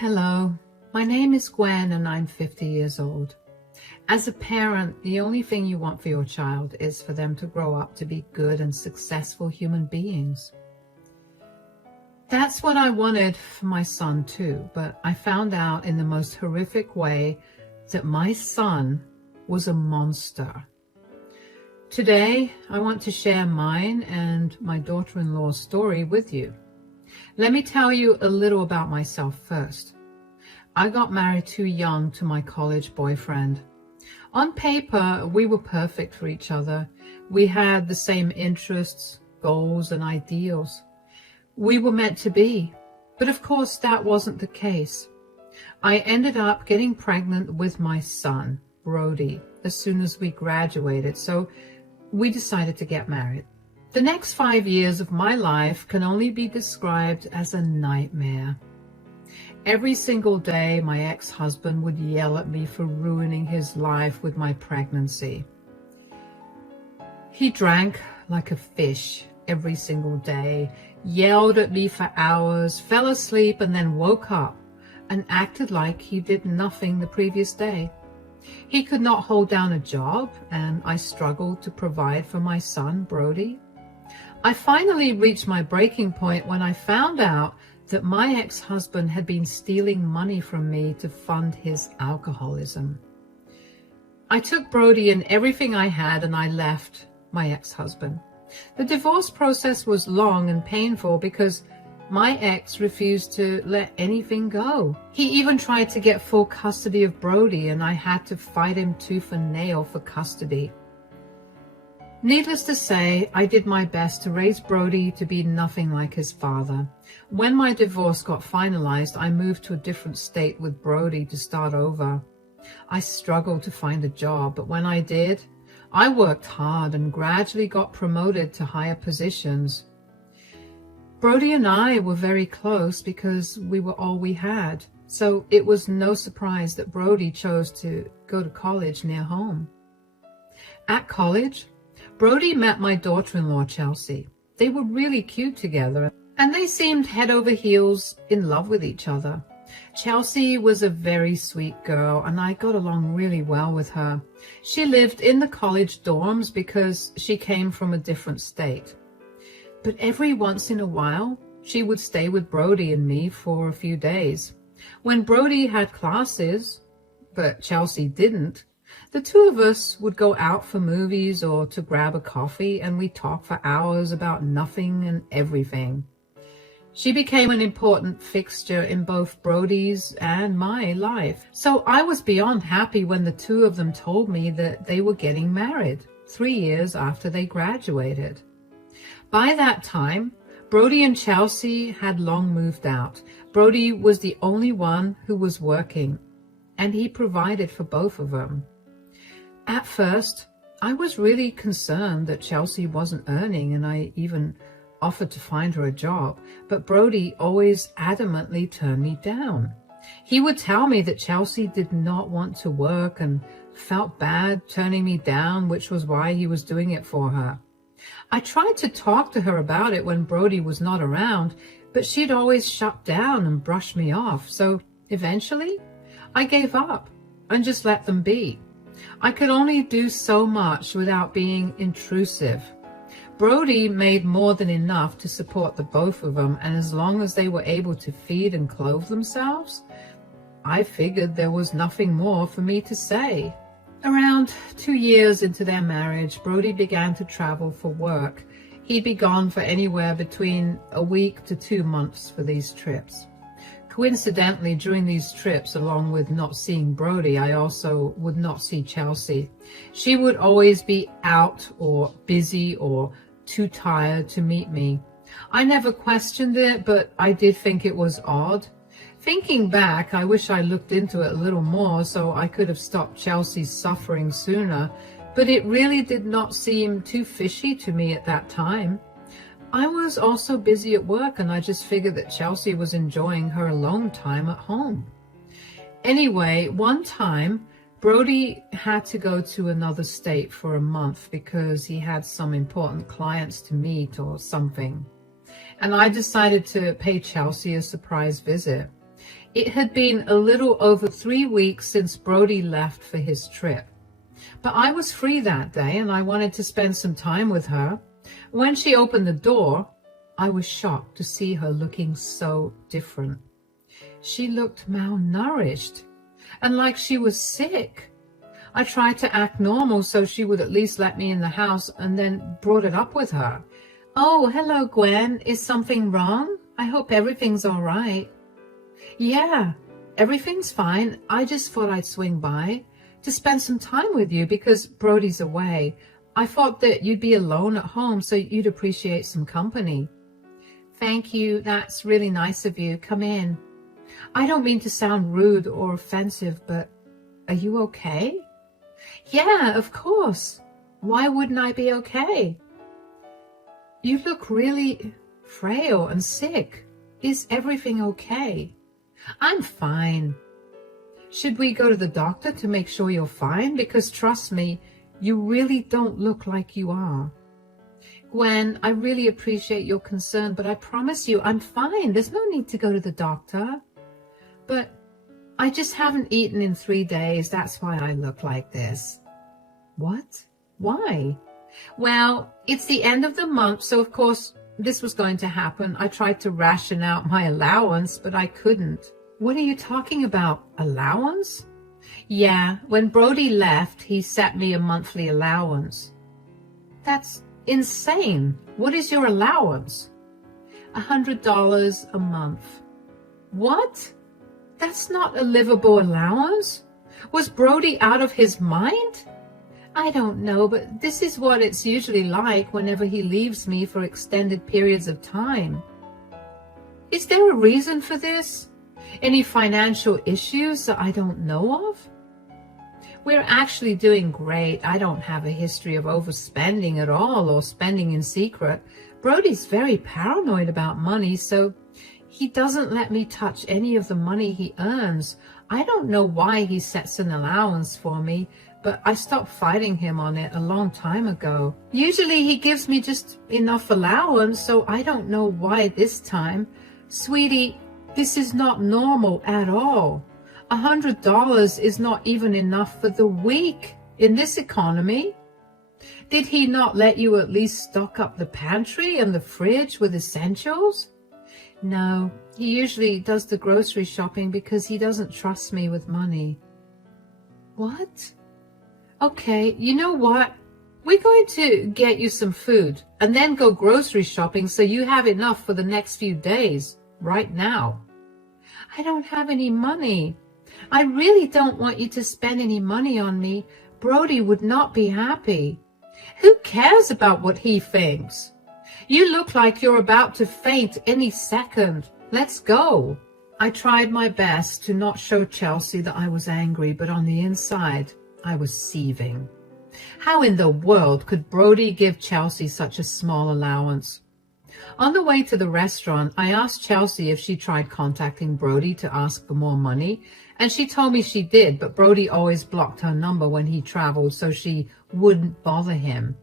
Hello, my name is Gwen and I'm 50 years old. As a parent, the only thing you want for your child is for them to grow up to be good and successful human beings. That's what I wanted for my son too, but I found out in the most horrific way that my son was a monster. Today, I want to share mine and my daughter-in-law's story with you. Let me tell you a little about myself first. I got married too young to my college boyfriend. On paper, we were perfect for each other. We had the same interests, goals, and ideals. We were meant to be, but of course that wasn't the case. I ended up getting pregnant with my son, Brody, as soon as we graduated, so we decided to get married. The next 5 years of my life can only be described as a nightmare. Every single day, my ex-husband would yell at me for ruining his life with my pregnancy. He drank like a fish every single day, yelled at me for hours, fell asleep, and then woke up and acted like he did nothing the previous day. He could not hold down a job, and I struggled to provide for my son, Brody. I finally reached my breaking point when I found out that my ex-husband had been stealing money from me to fund his alcoholism. I took Brody and everything I had and I left my ex-husband. The divorce process was long and painful because my ex refused to let anything go. He even tried to get full custody of Brody and I had to fight him tooth and nail for custody. Needless to say, I did my best to raise Brody to be nothing like his father. When my divorce got finalized, I moved to a different state with Brody to start over. I struggled to find a job, but when I did, I worked hard and gradually got promoted to higher positions. Brody and I were very close because we were all we had, so it was no surprise that Brody chose to go to college near home. At college, Brody met my daughter-in-law, Chelsea. They were really cute together, and they seemed head over heels in love with each other. Chelsea was a very sweet girl, and I got along really well with her. She lived in the college dorms because she came from a different state. But every once in a while, she would stay with Brody and me for a few days. When Brody had classes, but Chelsea didn't, the two of us would go out for movies or to grab a coffee, and we'd talk for hours about nothing and everything. She became an important fixture in both Brody's and my life. So I was beyond happy when the two of them told me that they were getting married 3 years after they graduated. By that time, Brody and Chelsea had long moved out. Brody was the only one who was working, and he provided for both of them. At first, I was really concerned that Chelsea wasn't earning, and I even offered to find her a job, but Brody always adamantly turned me down. He would tell me that Chelsea did not want to work and felt bad turning me down, which was why he was doing it for her. I tried to talk to her about it when Brody was not around, but she'd always shut down and brush me off, so eventually I gave up and just let them be. I could only do so much without being intrusive. Brody made more than enough to support the both of them, and as long as they were able to feed and clothe themselves, I figured there was nothing more for me to say. Around 2 years into their marriage, Brody began to travel for work. He'd be gone for anywhere between a week to 2 months for these trips. Coincidentally, during these trips, along with not seeing Brody, I also would not see Chelsea. She would always be out or busy or too tired to meet me. I never questioned it, but I did think it was odd. Thinking back, I wish I looked into it a little more so I could have stopped Chelsea's suffering sooner, but it really did not seem too fishy to me at that time. I was also busy at work, and I just figured that Chelsea was enjoying her alone time at home. Anyway, one time, Brody had to go to another state for a month because he had some important clients to meet or something. And I decided to pay Chelsea a surprise visit. It had been a little over 3 weeks since Brody left for his trip. But I was free that day and I wanted to spend some time with her. When she opened the door, I was shocked to see her looking so different. She looked malnourished and like she was sick. I tried to act normal so she would at least let me in the house and then brought it up with her. "Oh, hello, Gwen. Is something wrong? I hope everything's all right." "Yeah, everything's fine. I just thought I'd swing by to spend some time with you because Brody's away. I thought that you'd be alone at home, so you'd appreciate some company." "Thank you. That's really nice of you. Come in. I don't mean to sound rude or offensive, but are you okay?" "Yeah, of course. Why wouldn't I be okay?" "You look really frail and sick. Is everything okay?" "I'm fine." "Should we go to the doctor to make sure you're fine? Because trust me, you really don't look like you are." "Gwen, I really appreciate your concern, but I promise you I'm fine. There's no need to go to the doctor." "But I just haven't eaten in 3 days. That's why I look like this." "What? Why?" "Well, it's the end of the month, so of course this was going to happen. I tried to ration out my allowance, but I couldn't." "What are you talking about? Allowance?" "Yeah, when Brody left, he set me a monthly allowance." "That's insane. What is your allowance?" $100 a month." "What? That's not a livable allowance. Was Brody out of his mind?" "I don't know, but this is what it's usually like whenever he leaves me for extended periods of time." "Is there a reason for this? Any financial issues that I don't know of?" "We're actually doing great. I don't have a history of overspending at all or spending in secret. Brody's very paranoid about money, so he doesn't let me touch any of the money he earns. I don't know why he sets an allowance for me, but I stopped fighting him on it a long time ago. Usually he gives me just enough allowance, so I don't know why this time. Sweetie, this is not normal at all. $100 is not even enough for the week in this economy. Did he not let you at least stock up the pantry and the fridge with essentials?" "No, he usually does the grocery shopping because he doesn't trust me with money." "What? Okay, you know what? We're going to get you some food and then go grocery shopping so you have enough for the next few days, right now." "I don't have any money. I really don't want you to spend any money on me. Brody would not be happy." "Who cares about what he thinks? You look like you're about to faint any second. Let's go." I tried my best to not show Chelsea that I was angry, but on the inside, I was seething. How in the world could Brody give Chelsea such a small allowance? On the way to the restaurant, I asked Chelsea if she tried contacting Brody to ask for more money, and she told me she did, but Brody always blocked her number when he traveled so she wouldn't bother him.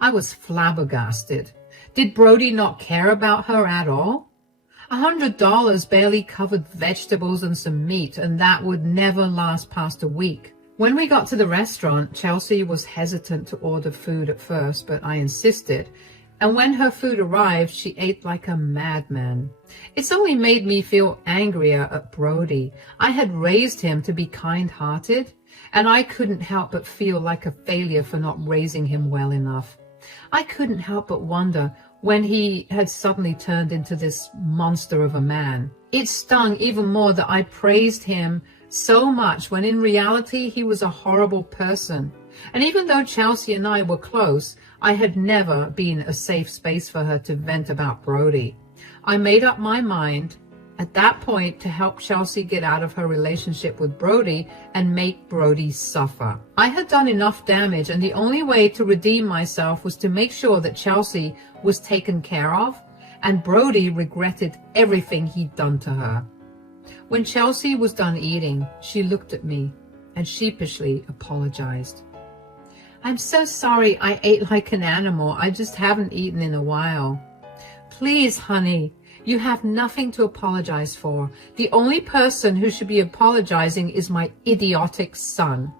I was flabbergasted. Did Brody not care about her at all? $100 barely covered vegetables and some meat, and that would never last past a week. When we got to the restaurant, Chelsea was hesitant to order food at first, but I insisted. And when her food arrived, she ate like a madman. It's only made me feel angrier at Brody. I had raised him to be kind-hearted, and I couldn't help but feel like a failure for not raising him well enough. I couldn't help but wonder when he had suddenly turned into this monster of a man. It stung even more that I praised him so much when in reality he was a horrible person. And even though Chelsea and I were close, I had never been a safe space for her to vent about Brody. I made up my mind at that point to help Chelsea get out of her relationship with Brody and make Brody suffer. I had done enough damage, and the only way to redeem myself was to make sure that Chelsea was taken care of, and Brody regretted everything he'd done to her. When Chelsea was done eating, she looked at me and sheepishly apologized. "I'm so sorry I ate like an animal. I just haven't eaten in a while." "Please, honey, You have nothing to apologize for. The only person who should be apologizing is my idiotic son.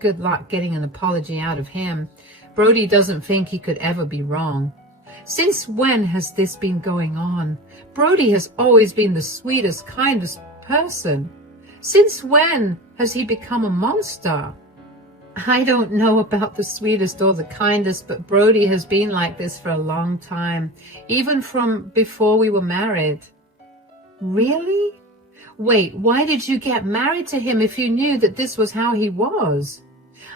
Good luck getting an apology out of him. Brody doesn't think he could ever be wrong. Since when has this been going on? Brody has always been the sweetest, kindest person. Since when has he become a monster? I don't know about the sweetest or the kindest, but Brody has been like this for a long time, even from before we were married. Really? Wait, why did you get married to him if you knew that this was how he was?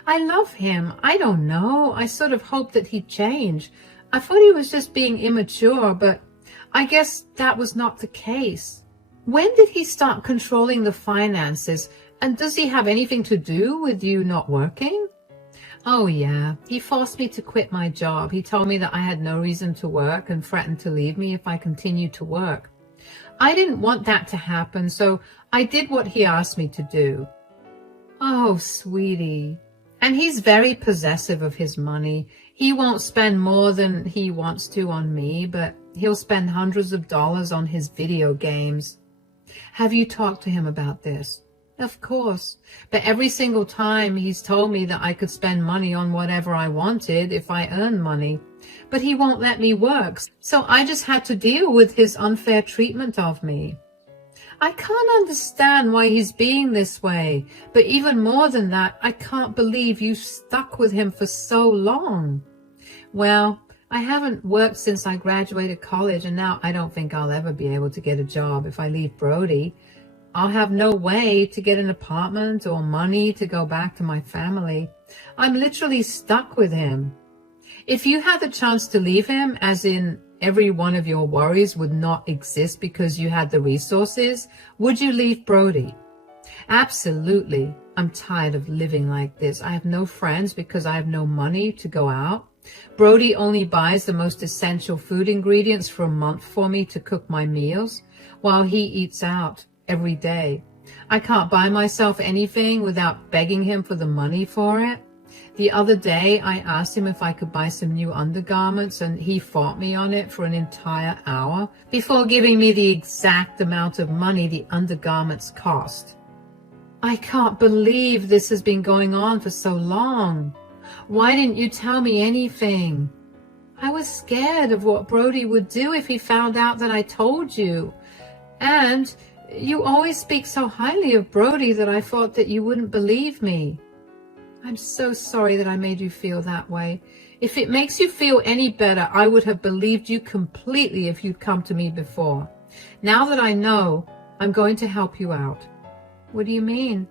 I love him. I don't know. I sort of hoped that he'd change. I thought he was just being immature, but I guess that was not the case. When did he start controlling the finances? And does he have anything to do with you not working? Oh yeah, he forced me to quit my job. He told me that I had no reason to work and threatened to leave me if I continued to work. I didn't want that to happen, so I did what he asked me to do. Oh, sweetie. And he's very possessive of his money. He won't spend more than he wants to on me, but he'll spend hundreds of dollars on his video games. Have you talked to him about this? Of course, but every single time he's told me that I could spend money on whatever I wanted if I earned money. But he won't let me work, so I just had to deal with his unfair treatment of me. I can't understand why he's being this way, but even more than that, I can't believe you stuck with him for so long. Well, I haven't worked since I graduated college, and now I don't think I'll ever be able to get a job if I leave Brody. I'll have no way to get an apartment or money to go back to my family. I'm literally stuck with him. If you had the chance to leave him, as in every one of your worries would not exist because you had the resources, would you leave Brody? Absolutely. I'm tired of living like this. I have no friends because I have no money to go out. Brody only buys the most essential food ingredients for a month for me to cook my meals, while he eats out every day. I can't buy myself anything without begging him for the money for it. The other day, I asked him if I could buy some new undergarments, and he fought me on it for an entire hour before giving me the exact amount of money the undergarments cost. I can't believe this has been going on for so long. Why didn't you tell me anything? I was scared of what Brody would do if he found out that I told you. And you always speak so highly of Brody that I thought that you wouldn't believe me. I'm so sorry that I made you feel that way. If it makes you feel any better, I would have believed you completely if you'd come to me before. Now that I know, I'm going to help you out. What do you mean?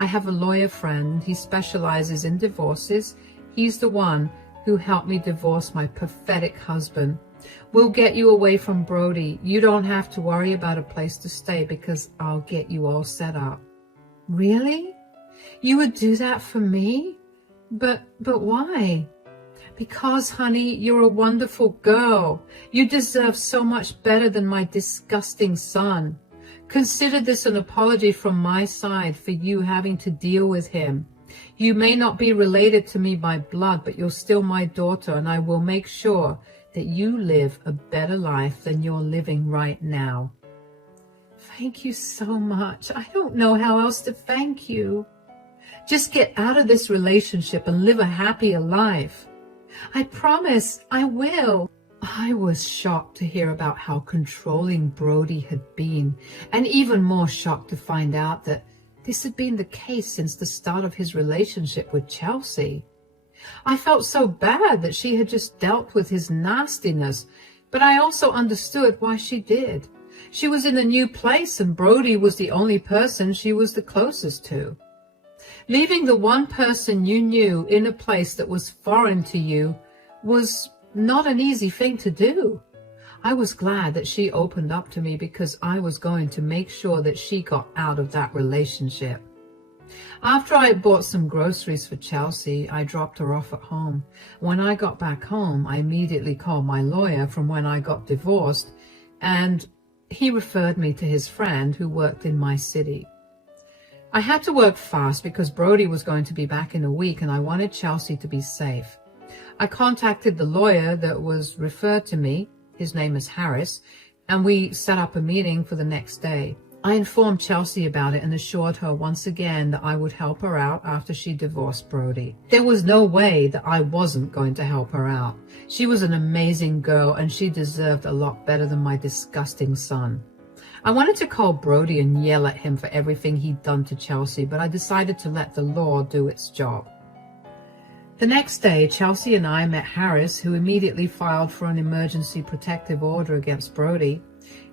I have a lawyer friend. He specializes in divorces. He's the one who helped me divorce my pathetic husband. We'll get you away from Brody. You don't have to worry about a place to stay because I'll get you all set up. Really? You would do that for me? But why? Because, honey, you're a wonderful girl. You deserve so much better than my disgusting son. Consider this an apology from my side for you having to deal with him. You may not be related to me by blood, but you're still my daughter, and I will make sure that you live a better life than you're living right now. Thank you so much. I don't know how else to thank you. Just get out of this relationship and live a happier life. I promise I will. I was shocked to hear about how controlling Brody had been, and even more shocked to find out that this had been the case since the start of his relationship with Chelsea. I felt so bad that she had just dealt with his nastiness, but I also understood why she did. She was in a new place, and Brody was the only person she was the closest to. Leaving the one person you knew in a place that was foreign to you was not an easy thing to do. I was glad that she opened up to me because I was going to make sure that she got out of that relationship. After I had bought some groceries for Chelsea, I dropped her off at home. When I got back home, I immediately called my lawyer from when I got divorced, and he referred me to his friend who worked in my city. I had to work fast because Brody was going to be back in a week, and I wanted Chelsea to be safe. I contacted the lawyer that was referred to me. His name is Harris, and we set up a meeting for the next day. I informed Chelsea about it and assured her once again that I would help her out after she divorced Brody. There was no way that I wasn't going to help her out. She was an amazing girl and she deserved a lot better than my disgusting son. I wanted to call Brody and yell at him for everything he'd done to Chelsea, but I decided to let the law do its job. The next day, Chelsea and I met Harris, who immediately filed for an emergency protective order against Brody.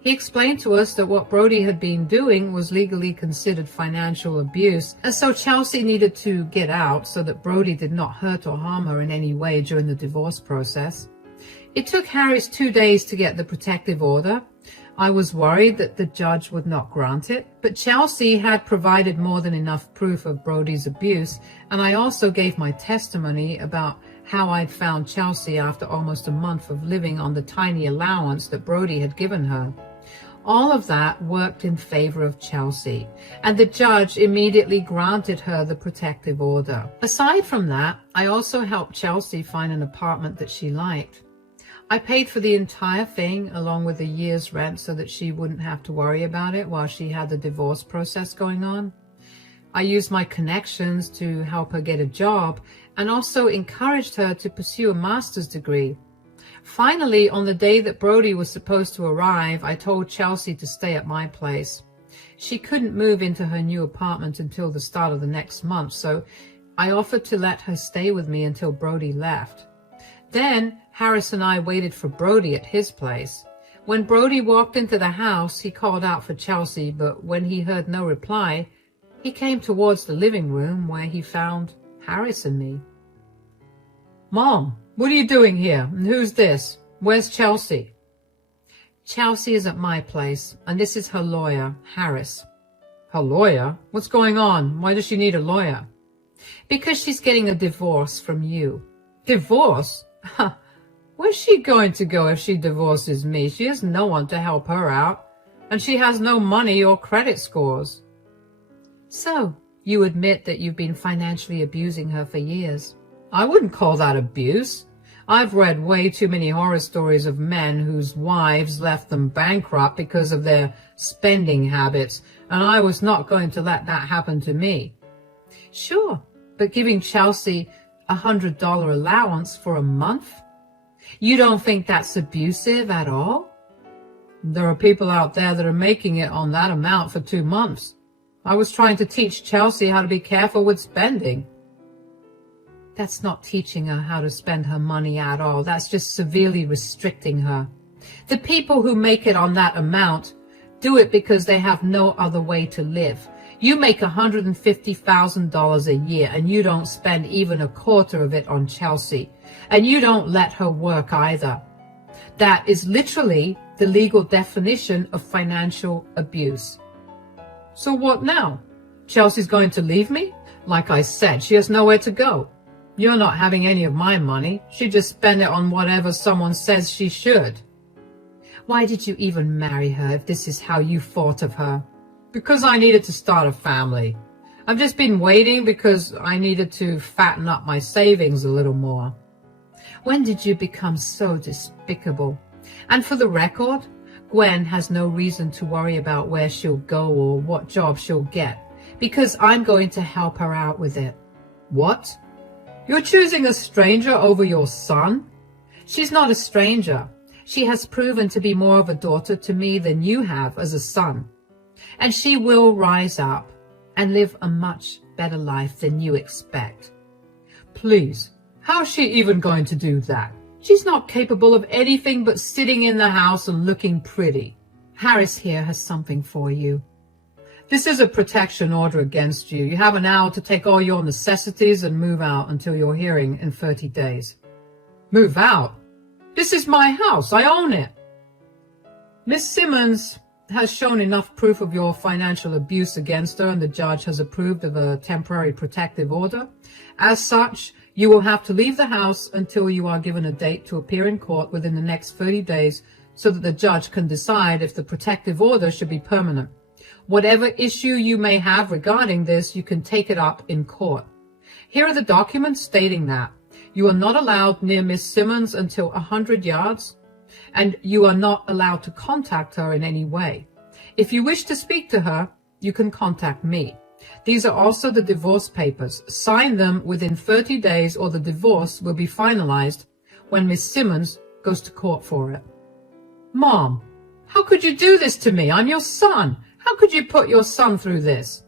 He explained to us that what Brody had been doing was legally considered financial abuse, and so Chelsea needed to get out so that Brody did not hurt or harm her in any way during the divorce process. It took Harris 2 days to get the protective order. I was worried that the judge would not grant it, but Chelsea had provided more than enough proof of Brody's abuse, and I also gave my testimony about how I'd found Chelsea after almost a month of living on the tiny allowance that Brody had given her. All of that worked in favor of Chelsea, and the judge immediately granted her the protective order. Aside from that, I also helped Chelsea find an apartment that she liked. I paid for the entire thing along with a year's rent so that she wouldn't have to worry about it while she had the divorce process going on. I used my connections to help her get a job and also encouraged her to pursue a master's degree. Finally, on the day that Brody was supposed to arrive, I told Chelsea to stay at my place. She couldn't move into her new apartment until the start of the next month, so I offered to let her stay with me until Brody left. Then Harris and I waited for Brody at his place. When Brody walked into the house, he called out for Chelsea, but when he heard no reply, he came towards the living room where he found Harris and me. "Mom, what are you doing here? And who's this? Where's Chelsea?" "Chelsea is at my place, and this is her lawyer, Harris." "Her lawyer? What's going on? Why does she need a lawyer?" "Because she's getting a divorce from you." "Divorce? Where's she going to go if she divorces me? She has no one to help her out, and she has no money or credit scores." "So, you admit that you've been financially abusing her for years?" "I wouldn't call that abuse. I've read way too many horror stories of men whose wives left them bankrupt because of their spending habits, and I was not going to let that happen to me." "Sure, but giving Chelsea $100 allowance for a month? You don't think that's abusive at all?" "There are people out there that are making it on that amount for 2 months. I was trying to teach Chelsea how to be careful with spending." "That's not teaching her how to spend her money at all. That's just severely restricting her. The people who make it on that amount do it because they have no other way to live. You make $150,000 a year and you don't spend even a quarter of it on Chelsea, and you don't let her work either. That is literally the legal definition of financial abuse." "So what now? Chelsea's going to leave me? Like I said, she has nowhere to go. You're not having any of my money. She just spend it on whatever someone says she should." "Why did you even marry her if this is how you thought of her?" "Because I needed to start a family. I've just been waiting because I needed to fatten up my savings a little more." "When did you become so despicable? And for the record, Gwen has no reason to worry about where she'll go or what job she'll get, because I'm going to help her out with it." "What? You're choosing a stranger over your son?" "She's not a stranger. She has proven to be more of a daughter to me than you have as a son. And she will rise up and live a much better life than you expect." "Please, how's she even going to do that? She's not capable of anything but sitting in the house and looking pretty." "Harris here has something for you." "This is a protection order against you. You have an hour to take all your necessities and move out until your hearing in 30 days. "Move out? This is my house. I own it." "Miss Simmons has shown enough proof of your financial abuse against her, and the judge has approved of a temporary protective order. As such, you will have to leave the house until you are given a date to appear in court within the next 30 days so that the judge can decide if the protective order should be permanent. Whatever issue you may have regarding this, you can take it up in court. Here are the documents stating that. You are not allowed near Miss Simmons until 100 yards. and you are not allowed to contact her in any way. If you wish to speak to her, you can contact me. These are also the divorce papers. Sign them within 30 days or the divorce will be finalized when Miss Simmons goes to court for it. Mom, how could you do this to me? I'm your son. How could you put your son through this?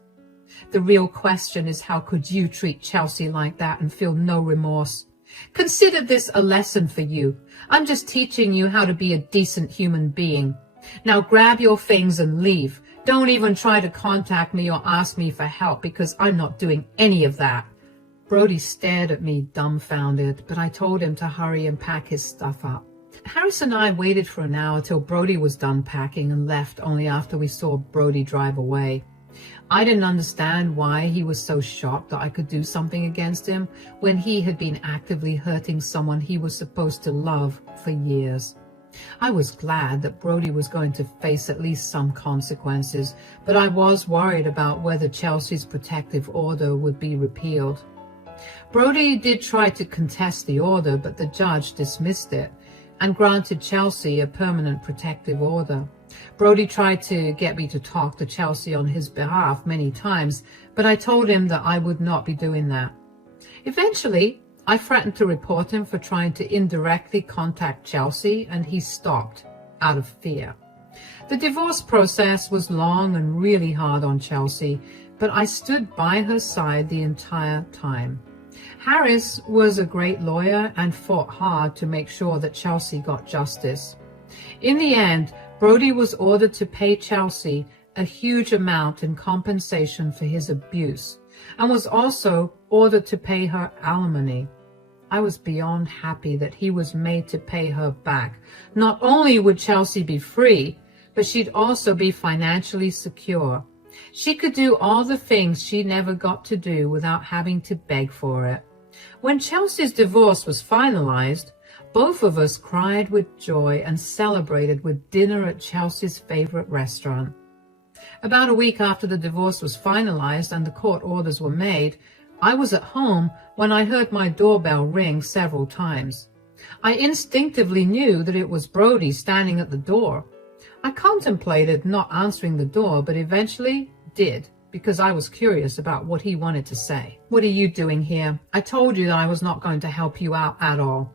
The real question is, how could you treat Chelsea like that and feel no remorse? Consider this a lesson for you. I'm just teaching you how to be a decent human being. Now grab your things and leave. Don't even try to contact me or ask me for help, because I'm not doing any of that. Brody stared at me dumbfounded, but I told him to hurry and pack his stuff up. Harris and I waited for an hour till Brody was done packing and left only after we saw Brody drive away. I didn't understand why he was so shocked that I could do something against him when he had been actively hurting someone he was supposed to love for years. I was glad that Brody was going to face at least some consequences, but I was worried about whether Chelsea's protective order would be repealed. Brody did try to contest the order, but the judge dismissed it and granted Chelsea a permanent protective order. Brody tried to get me to talk to Chelsea on his behalf many times, but I told him that I would not be doing that. Eventually, I threatened to report him for trying to indirectly contact Chelsea, and he stopped out of fear. The divorce process was long and really hard on Chelsea, but I stood by her side the entire time. Harris was a great lawyer and fought hard to make sure that Chelsea got justice. In the end, Brody was ordered to pay Chelsea a huge amount in compensation for his abuse, and was also ordered to pay her alimony. I was beyond happy that he was made to pay her back. Not only would Chelsea be free, but she'd also be financially secure. She could do all the things she never got to do without having to beg for it. When Chelsea's divorce was finalized, both of us cried with joy and celebrated with dinner at Chelsea's favorite restaurant. About a week after the divorce was finalized and the court orders were made, I was at home when I heard my doorbell ring several times. I instinctively knew that it was Brody standing at the door. I contemplated not answering the door, but eventually did, because I was curious about what he wanted to say. "What are you doing here? I told you that I was not going to help you out at all."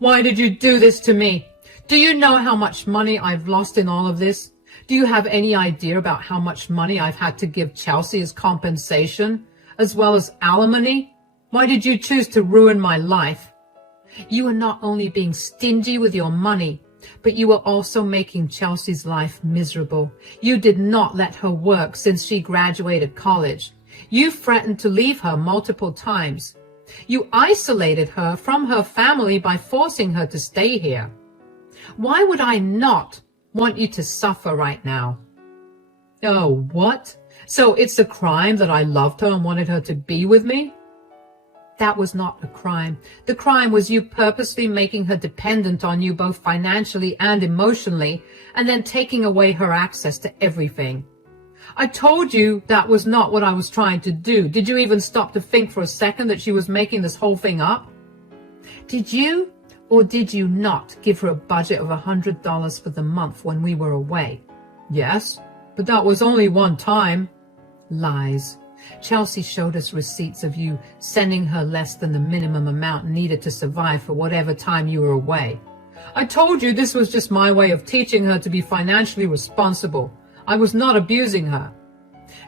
"Why did you do this to me? Do you know how much money I've lost in all of this? Do you have any idea about how much money I've had to give Chelsea as compensation, as well as alimony? Why did you choose to ruin my life? You are not only being stingy with your money, but you are also making Chelsea's life miserable. You did not let her work since she graduated college. You threatened to leave her multiple times. You isolated her from her family by forcing her to stay here. Why would I not want you to suffer right now?" "Oh, what? So it's a crime that I loved her and wanted her to be with me?" "That was not a crime. The crime was you purposely making her dependent on you both financially and emotionally, and then taking away her access to everything." "I told you that was not what I was trying to do. Did you even stop to think for a second that she was making this whole thing up?" "Did you or did you not give her a budget of $100 for the month when we were away?" "Yes, but that was only one time." "Lies. Chelsea showed us receipts of you sending her less than the minimum amount needed to survive for whatever time you were away." "I told you this was just my way of teaching her to be financially responsible. I was not abusing her."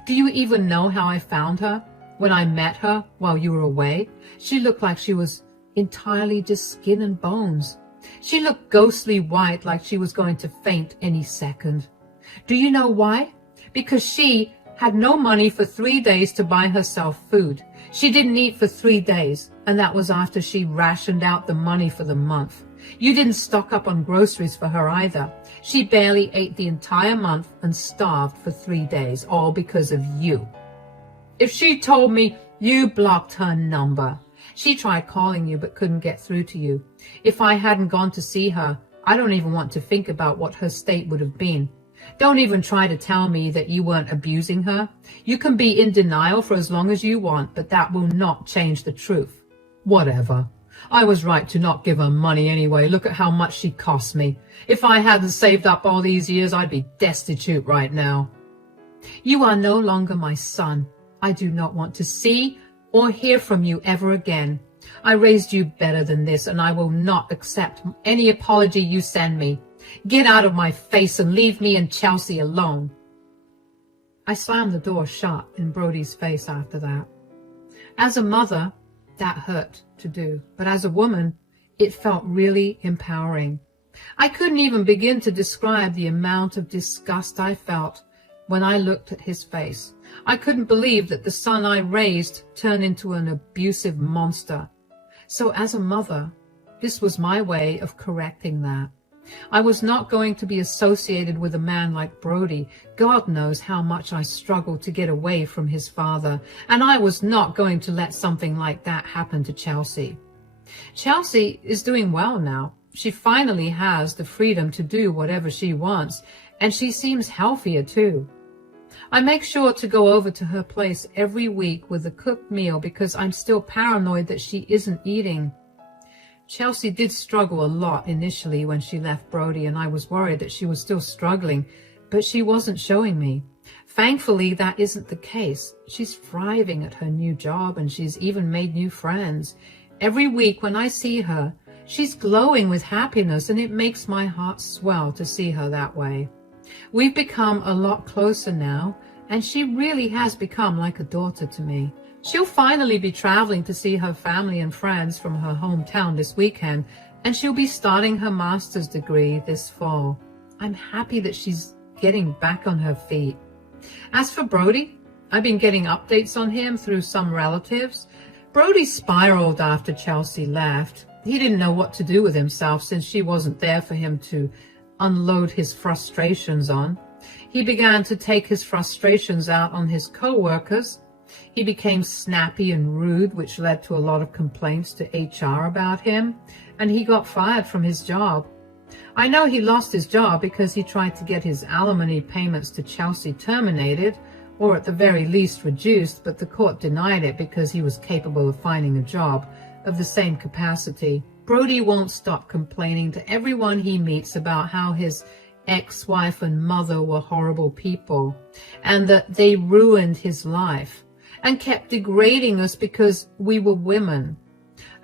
"Do you even know how I found her? When I met her while you were away, she looked like she was entirely just skin and bones. She looked ghostly white, like she was going to faint any second. Do you know why? Because she had no money for 3 days to buy herself food. She didn't eat for 3 days, and that was after she rationed out the money for the month. You didn't stock up on groceries for her either. She barely ate the entire month and starved for 3 days, all because of you. If she told me you blocked her number. She tried calling you but couldn't get through to you. If I hadn't gone to see her, I don't even want to think about what her state would have been. Don't even try to tell me that you weren't abusing her. You can be in denial for as long as you want, but that will not change the truth." "Whatever. I was right to not give her money anyway. Look at how much she cost me. If I hadn't saved up all these years, I'd be destitute right now. You are no longer my son. I do not want to see or hear from you ever again. I raised you better than this, and I will not accept any apology you send me. Get out of my face and leave me and Chelsea alone. I slammed the door shut in Brody's face after that. As a mother, that hurt to do, but as a woman, it felt really empowering. I couldn't even begin to describe the amount of disgust I felt when I looked at his face. I couldn't believe that the son I raised turned into an abusive monster. So as a mother, this was my way of correcting that. I was not going to be associated with a man like Brody. God knows how much I struggled to get away from his father, and I was not going to let something like that happen to Chelsea. Chelsea is doing well now. She finally has the freedom to do whatever she wants, and she seems healthier too. I make sure to go over to her place every week with a cooked meal because I'm still paranoid that she isn't eating. Chelsea did struggle a lot initially when she left Brody, and I was worried that she was still struggling, but she wasn't showing me. Thankfully, that isn't the case. She's thriving at her new job, and she's even made new friends. Every week when I see her, she's glowing with happiness, and it makes my heart swell to see her that way. We've become a lot closer now, and she really has become like a daughter to me. She'll finally be traveling to see her family and friends from her hometown this weekend, and she'll be starting her master's degree this fall. I'm happy that she's getting back on her feet. As for Brody, I've been getting updates on him through some relatives. Brody spiraled after Chelsea left. He didn't know what to do with himself since she wasn't there for him to unload his frustrations on. He began to take his frustrations out on his co-workers. He became snappy and rude, which led to a lot of complaints to HR about him, and he got fired from his job. I know he lost his job because he tried to get his alimony payments to Chelsea terminated, or at the very least reduced, but the court denied it because he was capable of finding a job of the same capacity. Brody won't stop complaining to everyone he meets about how his ex-wife and mother were horrible people, and that they ruined his life, and kept degrading us because we were women.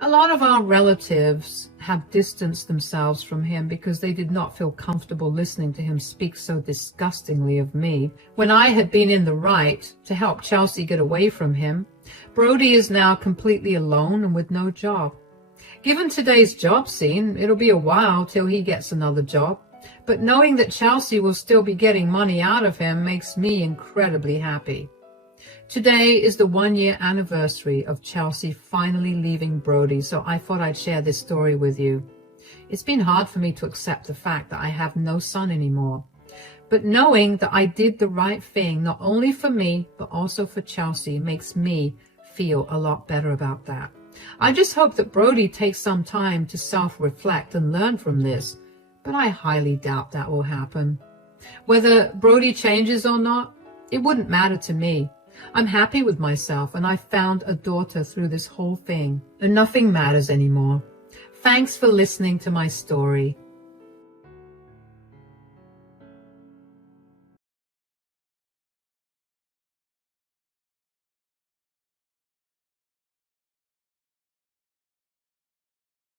A lot of our relatives have distanced themselves from him because they did not feel comfortable listening to him speak so disgustingly of me. When I had been in the right to help Chelsea get away from him, Brody is now completely alone and with no job. Given today's job scene, it'll be a while till he gets another job, but knowing that Chelsea will still be getting money out of him makes me incredibly happy. Today is the 1-year anniversary of Chelsea finally leaving Brody, so I thought I'd share this story with you. It's been hard for me to accept the fact that I have no son anymore, but knowing that I did the right thing, not only for me, but also for Chelsea, makes me feel a lot better about that. I just hope that Brody takes some time to self-reflect and learn from this, but I highly doubt that will happen. Whether Brody changes or not, it wouldn't matter to me. I'm happy with myself, and I found a daughter through this whole thing, and nothing matters anymore. Thanks for listening to my story.